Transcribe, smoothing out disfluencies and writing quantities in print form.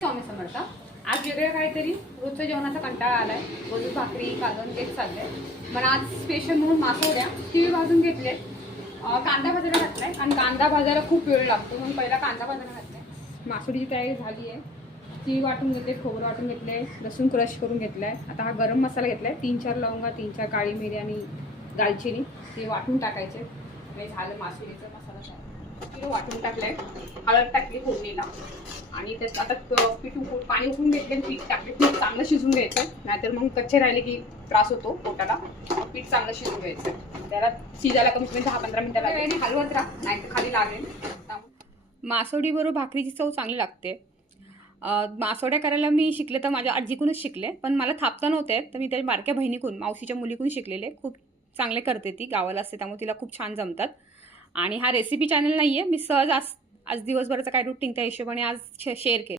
स्वामी समर्थ. आज वेगळं काहीतरी रोजच्या जेवणाचा कंटाळा आलाय. रोज भाकरी कालवण तेच चाललंय. मला आज स्पेशल म्हणून मासवड्या तीळ भाजून घेतले, कांदा भाजायला घातलाय आणि कांदा भाजायला खूप वेळ लागतो म्हणून पहिला कांदा भाजायला घातलाय. मासवडीची तयारी झाली आहे. तीळ वाटून घेतले, खोबरं वाटून घेतले, लसूण क्रश करून घेतलाय. आता हा गरम मसाला घेतलाय, 3-4 लवंगा, 3-4 काळी मिरी आणि दालचिनी ते वाटून टाकायचे. हे झालं मासवडीचा मसाला. तीळ वाटून टाकलाय, हळद टाकली फोडणीला आणि त्यात आता पीठ पाणी उकळून घेतले, पीठ टाकले. पीठ चांगलं शिजून घ्यायचं, नाहीतर मग कच्चे राहिले की त्रास होतो पोटाला. पीठ चांगलं शिजून घ्यायचं. त्याला शिजायला कमीत कमी 10-15 मिनिटं लागेल. हलवत राहा, नाहीतर खाली लागेल. मासवडी बरोबर भाकरीची चव चांगली लागते. मासवड्या करायला मी शिकले तर माझ्या आजीकडूनच शिकले, पण मला थापता नव्हते तर मी त्याच्या बारक्या बहिणीकडून, मावशीच्या मुलीकडून शिकलेले. खूप चांगले करते ती, गावाला असते त्यामुळे तिला खूप छान जमतात. आणि हा रेसिपी चॅनल नाही आहे, मी सहज आज दिवसभराचं काय रूटीन त्या हिशोबाने आज शेअर केलं.